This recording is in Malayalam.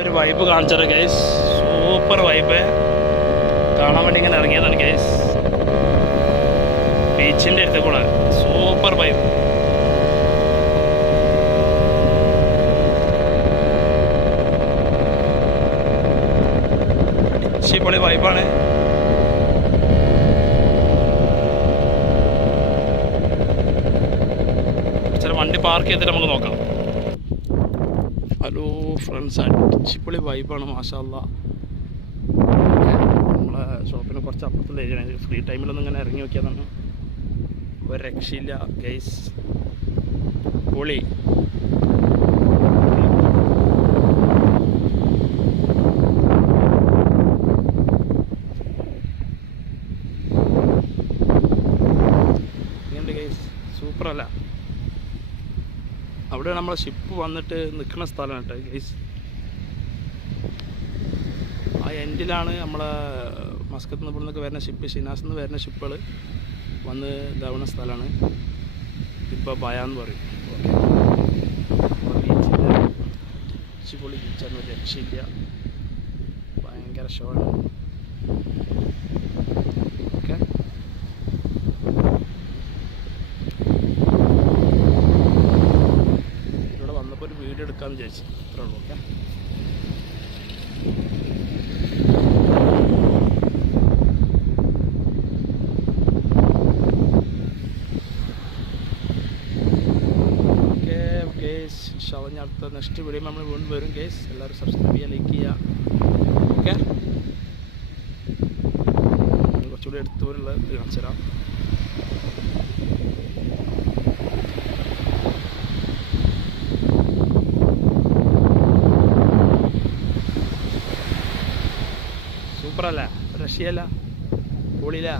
ഒരു വൈബ് കാണിച്ചത് ഗൈസ്. സൂപ്പർ വൈബ് കാണാൻ വേണ്ടി ഇങ്ങനെ ഇറങ്ങിയതാണ് ഗൈസ്. ബീച്ചിൻ്റെ അടുത്ത് കൂടെ സൂപ്പർ വൈബ്. അടിപൊളി വൈബാണ്. ചില വണ്ടി പാർക്ക് ചെയ്തിട്ട് നമുക്ക് നോക്കാം. ഹലോ ഫ്രണ്ട്സ്, അടിപൊളി വൈബാണ് മാഷാ അല്ലാ. നമ്മളെ ഷോപ്പിന് കുറച്ച് അപ്പുറത്തുള്ള ഏരിയ. ഫ്രീ ടൈമിലൊന്നും ഇങ്ങനെ ഇറങ്ങി നോക്കിയതാണ്. ഒരു രക്ഷയില്ല ഗൈസ്, പൊളി. ഇങ്ങനെയുണ്ട് ഗൈസ്, സൂപ്പറല്ല. അവിടെ നമ്മളെ ഷിപ്പ് വന്നിട്ട് നിൽക്കുന്ന സ്ഥലമാണ് കേട്ടോ ഗൈസ്. ആ എൻഡിലാണ് നമ്മളെ മസ്കത്തിൽ നിന്ന് ഇവിടുന്നൊക്കെ വരുന്ന ഷിപ്പ്, ഷിനാസിൽ നിന്ന് വരുന്ന ഷിപ്പുകൾ വന്ന് ഇതാവുന്ന സ്ഥലമാണ്. ഇപ്പോൾ ബയാന്ന് പറയും. ബീച്ചിൻ്റെ അടിപൊളി ബീച്ചാണ്, ഒരു രക്ഷയില്ല. ഭയങ്കര ഷോയാണ്. ഓക്കെ, ഇവിടെ വന്നപ്പോൾ ഒരു വീഡിയോ എടുക്കാമെന്ന് വിചാരിച്ചു, അത്രേ ഉള്ളൂ. ഓക്കെ, ഇൻഷാല്ലാ അടുത്ത നെക്സ്റ്റ് വീഡിയോ നമ്മൾ വീണ്ടും വരും ഗേസ്. എല്ലാവരും സബ്സ്ക്രൈബ് ചെയ്യുക, ലൈക്ക് ചെയ്യുക. ഓക്കെ, കുറച്ചുകൂടി എടുത്തുള്ള കാണിച്ചു തരാം. സൂപ്പറല്ല, റഷ്യല്ല, പൊളിയില്ല.